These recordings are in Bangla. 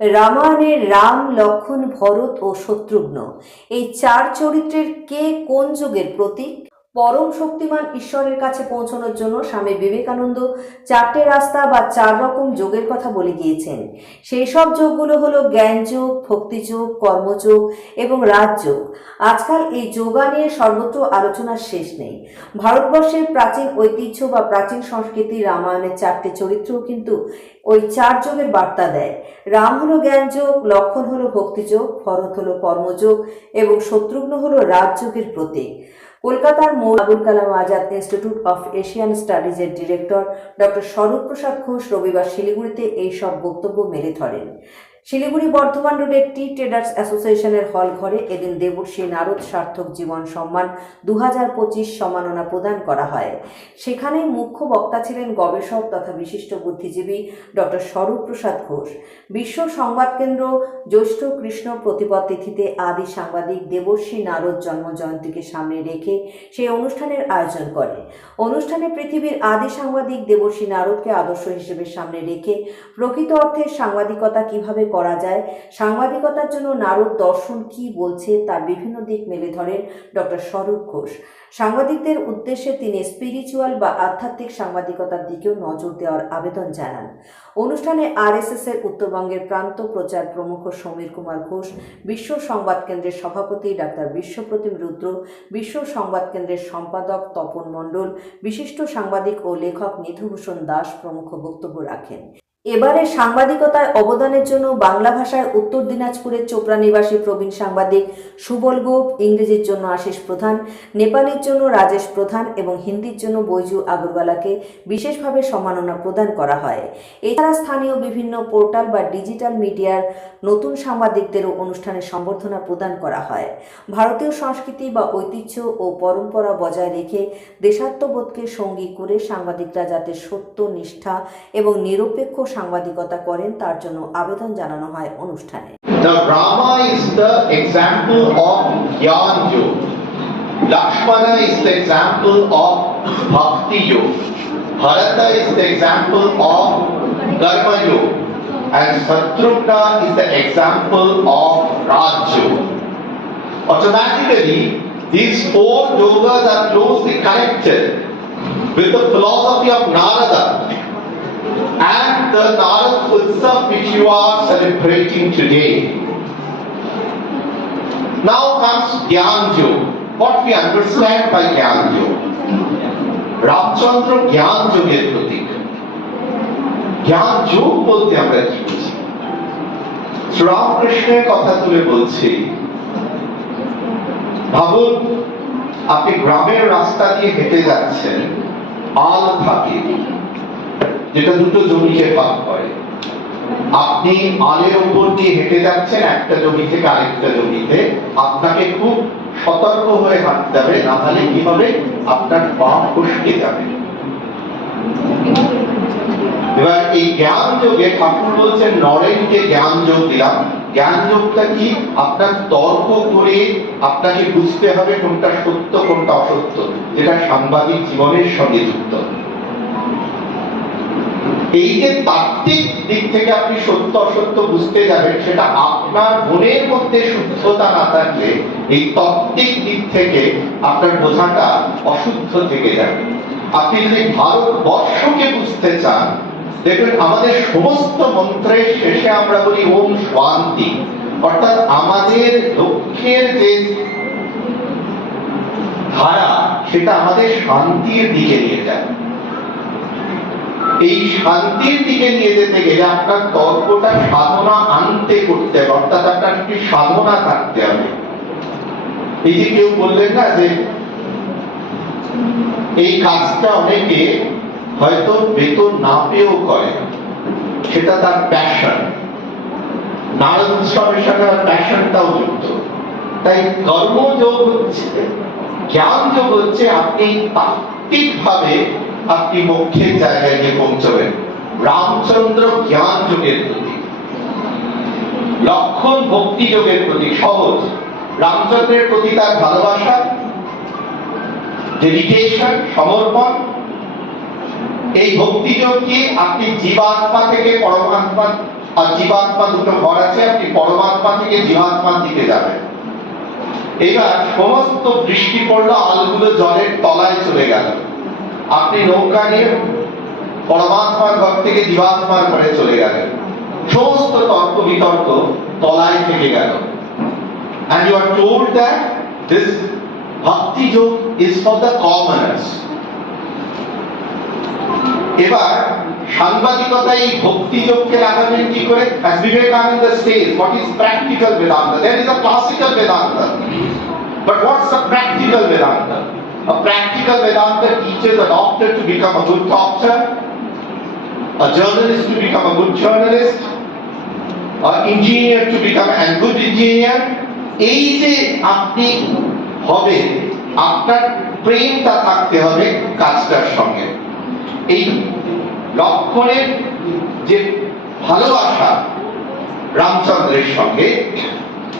রামায়ণের রাম লক্ষণ ভরত ও শত্রুঘ্ন। এই চার চরিত্রের কে কোন যুগের প্রতীক? পরম শক্তিমান ঈশ্বরের কাছে পৌঁছানোর জন্য স্বামী বিবেকানন্দ চারটে রাস্তা বা চার রকম যোগের কথা বলে গিয়েছেন। সেই সব যোগগুলো হলো জ্ঞানযোগ ভক্তিযোগ কর্মযোগ এবং রাজযোগ আজকাল এই যোগা নিয়ে সর্বত্র আলোচনার শেষ নেই। ভারতবর্ষের প্রাচীন ঐতিহ্য বা প্রাচীন সংস্কৃতি রামায়ণের চারটে চরিত্রও কিন্তু ওই চার যোগের বার্তা দেয়। রাম হলো জ্ঞানযোগ লক্ষণ হলো ভক্তিযোগ ভরত হলো কর্মযোগ এবং শত্রুঘ্ন হলো রাজযোগের প্রতীক। কলকাতার মৌ Abul Kalam Azad institute of Asian স্টাডিজের director doctor Swarup Prasad Ghosh রবিবার শিলিগুড়িতে এই সব বক্তব্য মেলে ধরেন। শিলিগুড়ি বর্ধমান রোডের টি ট্রেডার্স অ্যাসোসিয়েশনের হল ঘরে এদিন দেবশ্রী নারদ সার্থক জীবন সম্মান দু হাজার পঁচিশ সম্মাননা প্রদান করা হয়। সেখানেই মুখ্য বক্তা ছিলেন গবেষক তথা বিশিষ্ট বুদ্ধিজীবী ডক্টর স্বরূপ প্রসাদ ঘোষ। বিশ্ব সংবাদ কেন্দ্র জ্যৈষ্ঠ কৃষ্ণ প্রতিপদ তিথিতে আদি সাংবাদিক দেবশ্রী নারদ জন্ম জয়ন্তীকে সামনে রেখে সেই অনুষ্ঠানের আয়োজন করে। অনুষ্ঠানে পৃথিবীর আদি সাংবাদিক দেবশ্রী নারদকে আদর্শ হিসেবে সামনে রেখে প্রকৃত অর্থে সাংবাদিকতা কীভাবে করা যায়। সাংবাদিকতার জন্য নারদ দর্শন কি বলছে তার বিভিন্ন দিক মেলে ধরেন ডক্টর স্বরূপ ঘোষ। সাংবাদিকদের উদ্দেশ্যে তিনি স্পিরিচুয়াল বা আধ্যাত্মিক সাংবাদিকতার দিকেও নজর দেওয়ার আবেদন জানান। অনুষ্ঠানে আরএসএস এর উত্তরবঙ্গের প্রান্ত প্রচার প্রমুখ সমীর কুমার ঘোষ, বিশ্ব সংবাদ কেন্দ্রের সভাপতি ডাক্তার বিশ্বপ্রতিম রুদ্র, বিশ্ব সংবাদ কেন্দ্রের সম্পাদক তপন মণ্ডল, বিশিষ্ট সাংবাদিক ও লেখক নিধুভূষণ দাস প্রমুখ বক্তব্য রাখেন। এবারে সাংবাদিকতায় অবদানের জন্য বাংলা ভাষায় উত্তর দিনাজপুরের চোপড়া নিবাসী প্রবীণ সাংবাদিক সুবল গোপ ইংরেজির জন্য আশিস প্রধান, নেপালের জন্য রাজেশ প্রধান এবং হিন্দির জন্য বৈজু আগরওয়ালাকে বিশেষভাবে সম্মাননা প্রদান করা হয়। এছাড়া স্থানীয় বিভিন্ন পোর্টাল বা ডিজিটাল মিডিয়ার নতুন সাংবাদিকদেরও অনুষ্ঠানে সম্বর্ধনা প্রদান করা হয়। ভারতীয় সংস্কৃতি বা ঐতিহ্য ও পরম্পরা বজায় রেখে দেশাত্মবোধকে সঙ্গী করে সাংবাদিকরা যাতে সত্য, নিষ্ঠা এবং নিরপেক্ষ সাংবাদিকতা করেন তার জন্য আবেদন জানানো হয় অনুষ্ঠানে Rama is the example of Gyan Yoga. Lakshmana is the example of Bhakti Yoga. Bharata is the example of Karma Yoga. And Satrughna is the example of Raj Yoga. Automatically, these four yogas are closely connected with the philosophy of Narada and the Narad Utsav which you are celebrating today. Now comes Gyan Yoga. What we understand by Gyan Yoga? Ramchandra জ্ঞান যোগের প্রতীক জ্ঞান যোগ বলতে আমরা কি বুঝি শ্রীরামকৃষ্ণের কথা তুলে বলছি ভাবুন আপনি গ্রামের রাস্তা দিয়ে হেঁটে যাচ্ছেন আল থাকে যেটা দুটো জমিকে ভাগ করে। আপনি আলের উপর দিয়ে হেঁটে যাচ্ছেন, একটা জমি থেকে আরেকটা জমিতে। আপনাকে খুব সতর্ক হয়ে হাঁটতে হবে, না হলে কি হবে? আপনার পা ফসকে যাবে। এবার এই জ্ঞান যোগে, ঠাকুর বলছেন, নরেনকে জ্ঞান যোগ দিলাম। জ্ঞান যোগটা কি? আপনার তর্ক করে আপনাকে বুঝতে হবে কোনটা সত্য, কোনটা অসত্য। যেটা সাংবাদিক জীবনের সঙ্গে যুক্ত। এই যে তাত্ত্বিক দিক থেকে আপনি সত্য, অসত্য বুঝতে যাবেন, সেটা আপনার মনের মধ্যে শুদ্ধতা না থাকলে এই তাত্ত্বিক দিক থেকে আপনার বোঝাটা অশুদ্ধ থেকে যাবে আপনি যদি ভারতবর্ষকে বুঝতে চান, দেখবেন আমাদের সমস্ত মন্ত্রের শেষে আমরা বলি ওম শান্তি, অর্থাৎ আমাদের লক্ষ্যের যে ধারা, সেটা আমাদের শান্তির দিকে নিয়ে যায়। এই শান্তির দিকে নিয়ে যেতে গেলে আপনার তর্কটা সাধনা আনতে করতে হবে, অর্থাৎ আপনার একটি সাধনা থাকতে হবে। এই যে কেউ বললেন না যে, এই কাজটা অনেকে হয়তো বেতন না পেয়েও করে, সেটা তার প্যাশন নারদ উৎসবের সঙ্গে প্যাশনটাও যুক্ত। তাই কর্মযোগ হচ্ছে জ্ঞান যোগ হচ্ছে আপনি তাত্ত্বিক ভাবে আপনি মোক্ষের জায়গায় গিয়ে পৌঁছবেন। রামচন্দ্র জ্ঞান যোগের প্রতীক। লক্ষণ ভক্তি যোগের প্রতীক, সহজ। রামচন্দ্রের প্রতি তার ভালোবাসা ডেডিকেশন সমর্পণ। এই ভক্তি যোগকে আপনি জীবাত্মা থেকে পরমাত্মা, আর জীবাত্মা দুটো ঘর আছে, আপনি পরমাত্মা থেকে জীবাত্মার দিকে যাবেন। এবার সমস্ত বৃষ্টি পড়ল, আলগুলো জলের তলায় চলে গেল। আপনি নৌকা নিয়ে পরমাত্মার ঘর থেকে জীবাত্মার ঘরে চলে গেলেন সমস্ত তর্ক বিতর্ক তলায় থেকে গেল and you are told that this bhakti যোগ is for the commoners এবার সাংবাদিকতা এই ভক্তি যোগকে লাগাবেন কি করে as Vivekananda says what is practical vedanta there is a classical vedanta but what's the practical vedanta a practical vedanta teaches a doctor to become a good doctor a journalist to become a good journalist an engineer to become a good engineer এই যে আপনি হবে আপনার প্রেমটা থাকতে হবে কাজটার সঙ্গে এই লক্ষণের যে ভালোবাসা রামচন্দ্রের সঙ্গে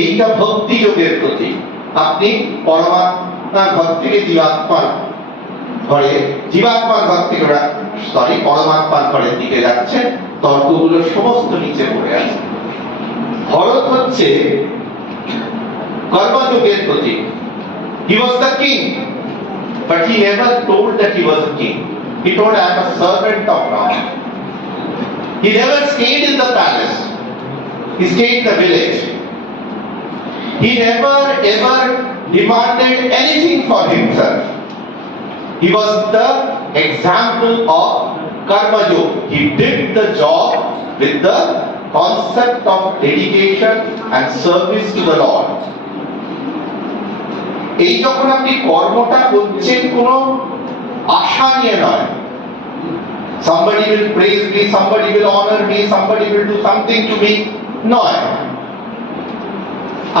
এইটা ভক্তি যোগের প্রতি আপনি পরমাত্মার ঘর থেকে জীবাত্মার ঘরে জীবাত্মার ঘর থেকে সরি পরমাত্মার ঘরের দিকে যাচ্ছেন তর্কগুলো সমস্ত নিচে পড়ে আছে ভরত হচ্ছে কর্মযোগের প্রতীক He was the king, but he never told that he was a king. He told, I am a servant of Rama. He never stayed in the palace. He stayed in the village. He never ever demanded anything for himself. He was the example of Karma Yoga. He did the job with the concept of dedication and service to the Lord. এই যখন আপনি কর্মটা করছেন কোনো আশা নিয়ে নয় somebody will praise me somebody will honor me somebody will do something to me নয়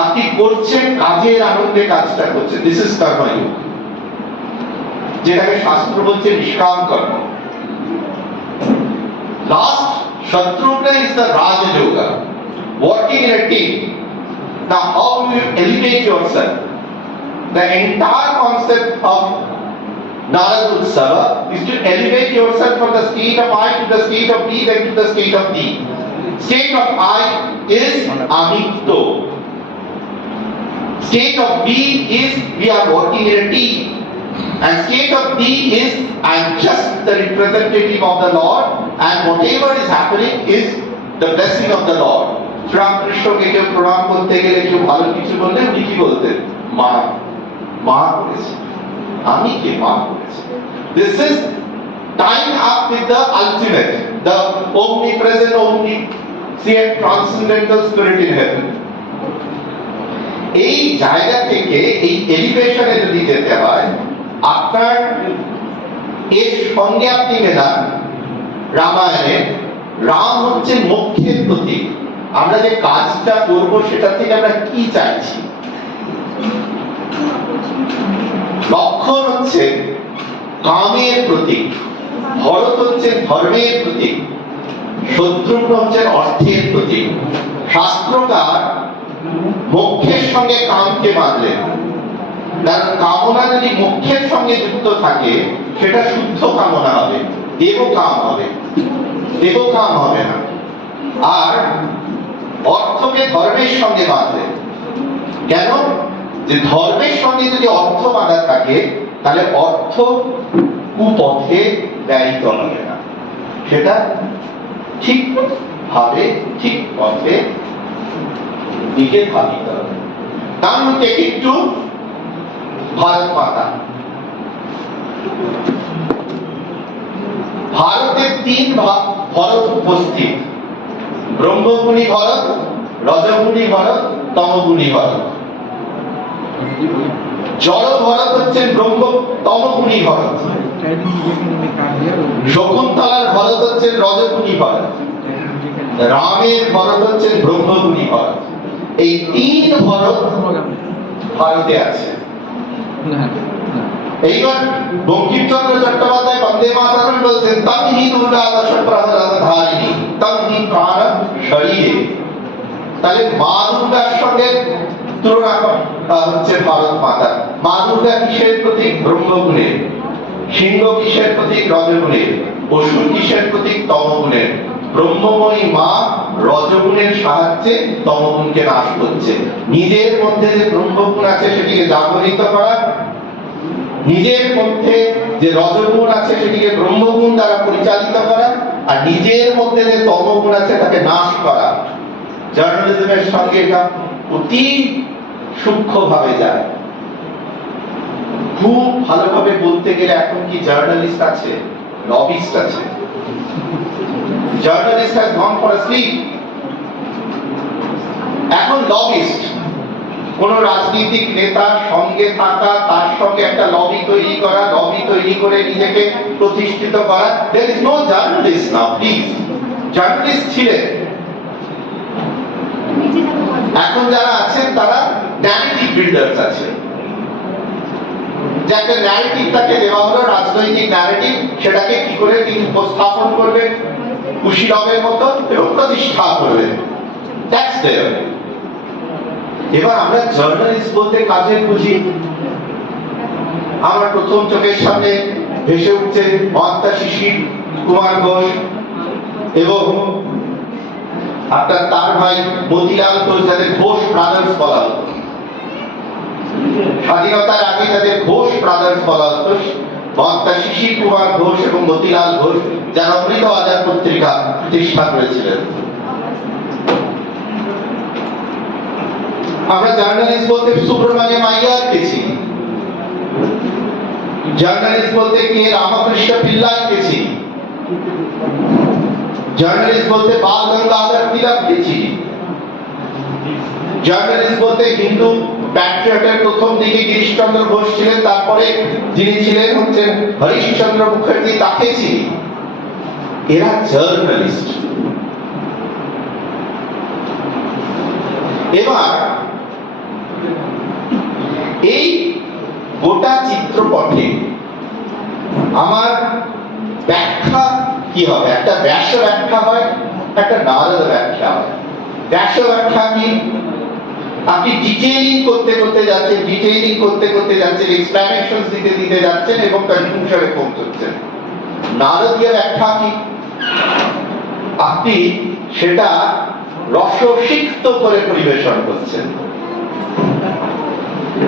আপনি করছেন কাজের আনন্দে কাজটা করছেন দিস ইজ কর্মযোগ যেটাকে শাস্ত্র বলছে নিষ্কাম কর্ম last Shatrughna is the Rajayoga working in a team now how do you elevate yourself the entire concept of Narad Utsava is to elevate yourself from the state of I to the state of be, then to the state of thee. State of I is Amipto. State of be is we are working in a team. And state of thee is I am just the representative of the Lord and whatever is happening is the blessing of the Lord. শ্রীরামকৃষ্ণকে কেউ প্রণাম করতে গেলে কেউ ভালো কিছু বললে উনি কি বলতেন মা মা করেছে আমি কে মা করেছে this is time up with the ultimate the omnipresent omniscient transcendental spirit in heaven এই জায়গা থেকে এই এলিভেশনে যদি যেতে হয় আপনার এর সঙ্গে আপনি মেলান রামায়ণে রাম হচ্ছে মোক্ষের প্রতীক। আমরা যে কাজটা করব সেটা থেকে আমরা কি চাইছি? লক্ষণ হচ্ছে কামের প্রতীক, ভরত হচ্ছে ধর্মের প্রতীক শত্রুঘ্ন হচ্ছেন অর্থের প্রতীক। শাস্ত্রকার মোক্ষের সঙ্গে কামকে বাঁধলেন। কারণ কামনা যদি মোক্ষের সঙ্গে যুক্ত থাকে, সেটা শুদ্ধ কামনা হবে দেব কাম হবে। দেব কাম হবে না। আর অর্থকে ধর্মের সঙ্গে বাঁধলেন কেন? যে ধর্মের সঙ্গে যদি অর্থ বাঁধা থাকে, তাহলে অর্থ কুপথে ব্যয়িত হবে না। সেটা ঠিক ভাবে, ঠিক পথে দিকে ধাবিত হবে। তার মধ্যে একটু ভারত মাতা। ভারতের তিন ভরত উপস্থিত। ব্রহ্মগুণী ভরত, রজগুণী ভরত, তমগুণী ভরত। জড় ভরত হচ্ছেন ব্রহ্ম, তমগুণী ভরত। শকুন্তলার ভরত হচ্ছেন রজগুণী ভরত। রামের ভরত হচ্ছেন ব্রহ্মগুণী ভরত। এই তিন ভরত ভারতে আছে। এইবার বঙ্কিমচন্দ্র চট্টোপাধ্যায় বন্দে বলছেন তম হি দুর্গা দশ তম হি প্রাণ শরীরে তাহলে মা দুর্গার সঙ্গে তুলনা হচ্ছে ভারত মাতা। মা দুর্গা কিসের প্রতীক? ব্রহ্মগুণের সিংহ কিসের প্রতীক? রজগুণের অসুর কিসের প্রতীক? তমগুণের ব্রহ্মময়ী মা রজগুণের সাহায্যে তমগুণকে নাশ করছে নিজের মধ্যে যে ব্রহ্মগুণ আছে সেটিকে জাগরিত করা, নিজের মধ্যে যে রজগুণ আছে সেটিকে ব্রহ্মগুণ দ্বারা পরিচালিত করা, আর নিজের মধ্যে যে তমগুণ আছে তাকে নাশ করা। জার্নালিজমের সঙ্গে এটা অতি সূক্ষ্ম ভাবে যায়। খুব ভালোভাবে বলতে গেলে এখন কি জার্নালিস্ট আছে? লবিস্ট আছে। Journalist has gone for sleep এখন লবিস্ট কোন রাজনৈতিক নেতার সঙ্গে থাকা, তার সঙ্গে একটা লবি তৈরি করা লবি তৈরি করে নিজেকে প্রতিষ্ঠিত করা। There is no journalist now please journalist ছিলেন। এখন যারা আছেন, তারা ন্যারেটিভ বিল্ডার্স আছে। যে একটা ন্যারেটিভ তাকে দেওয়া হলো, রাজনৈতিক ন্যারেটিভ সেটাকে কি করে তিনি উপস্থাপন করবেন? কুশীলবের মতো এবং প্রতিষ্ঠা দেয়ার এবার আমরা জার্নালিস্ট বলতে কাজে বুঝি আমার প্রথম চোখের সামনে ভেসে উঠছে মহাত্মা শিশির কুমার ঘোষ এবং আপনার তার ভাই মতিলাল ঘোষ, যাদের ঘোষ ব্রাদার্স বলা স্বাধীনতার আগে যাদের ঘোষ ব্রাদার্স বলা মহাত্মা শিশির কুমার ঘোষ এবং মতিলাল ঘোষ, যারা অমৃত আজাদ পত্রিকা প্রতিষ্ঠা করেছিলেন। আমরা জার্নালিস্ট বলতে সুব্রমণ্যম আইয়ারকে চিনি জার্নালিস্ট বলতে কে? রামকৃষ্ণ পিল্লাইকে চিনি জার্নালিস্ট বলতে বাল গঙ্গাধর তিলককে চিনি জার্নালিস্ট বলতে হিন্দু প্যাট্রিয়টের প্রথম দিকে গিরিশচন্দ্র ঘোষ ছিলেন, তারপরে যিনি ছিলেন হচ্ছেন হরিশচন্দ্র মুখার্জি, তাকে চিনি। এরা জার্নালিস্ট। এবার এই গোটা চিত্রপটে আমার ব্যাখ্যা কি হবে? একটা ব্যাস ব্যাখ্যা হয়, একটা নারদ ব্যাখ্যা হয়। ব্যাস ব্যাখ্যা কি? আপনি ডিটেইলিং করতে করতে যাচ্ছেন ডিটেইলিং করতে করতে যাচ্ছেন এক্সপ্লানেশন দিতে দিতে যাচ্ছেন এবং কনক্লুশনে পৌঁছচ্ছেন নারদীয় ব্যাখ্যা কি আপনি সেটা রসসিক্ত করে পরিবেশন করছেন।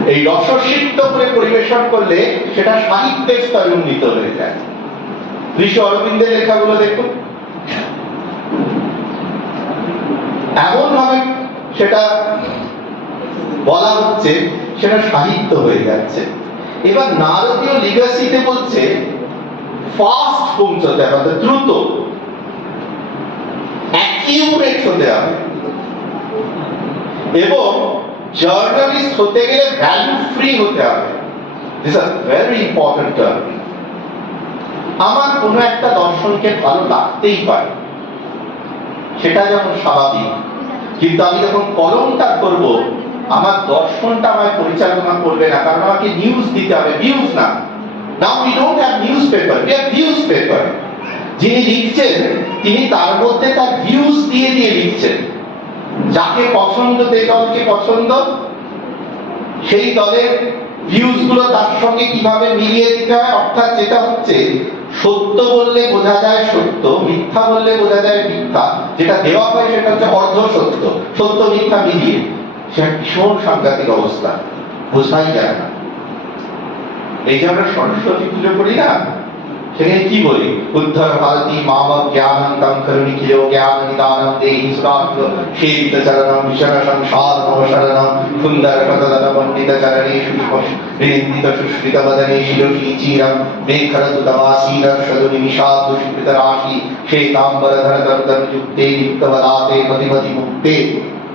এই রসসিক্ত করে পরিবেশন করলে সেটা সাহিত্যের স্তরে উন্নীত হয়ে যায়। ঋষি অরবিন্দের লেখাগুলো দেখুন। এমন ভাবে সেটা বলা হচ্ছে সেটা সাহিত্য হয়ে যাচ্ছে। এবার নারদীয় লিগাসিতে বলছে ফাস্ট পৌঁছতে হবে দ্রুত। অ্যাকিউরেট হতে হবে। এবং জার্নালিস্ট হতে গেলে ভ্যালু ফ্রি হতে হবে। দিস আর ভেরি ইম্পর্টেন্ট আমার কোনো একটা দর্শনকে ভালো লাগতেই পারে। সেটা যেমন স্বাভাবিক, কিন্তু আমি যখন কলমটা করব আমার দর্শনটা আমায় পরিচালনা করবে না, কারণ আমাকে নিউজ দিতে হবে ভিউজ না। Now we don't have newspaper we have views paper যিনি লিখছেন, তিনি তার মধ্যে তার ভিউজ দিয়ে দিয়ে লিখছেন। যাকে পছন্দ, যে দলকে পছন্দ, সেই দলের ভিউজগুলো তার সঙ্গে কীভাবে মিলিয়ে দিতে হয়, অর্থাৎ যেটা হচ্ছে, সত্য বললে বোঝা যায় সত্য, মিথ্যা বললে বোঝা যায় মিথ্যা। যেটা দেওয়া হয় সেটা হচ্ছে অর্ধ সত্য সত্য মিথ্যা মিলিয়ে। সেটা ভীষণ সাংঘাতিক অবস্থা। বোঝাই যায় না। এই যে আমরা সরস্বতী পুজো করি না, সেখানে কি বলি? উদ্ধর ভারতী মাম জ্ঞানন্তম করুণি কিলো জ্ঞান নিদানম দেহি শরণম সুন্দর পণ্ডিত সুষ্মিত বদনে সদু নিমিষাদ দুষ্কৃত রাশি। ধর যুক্তে মুক্তে।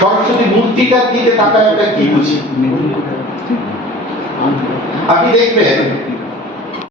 সরস্বতী মূর্তিটার দিকে তাকায় আমরা কি বুঝি? আপনি দেখবেন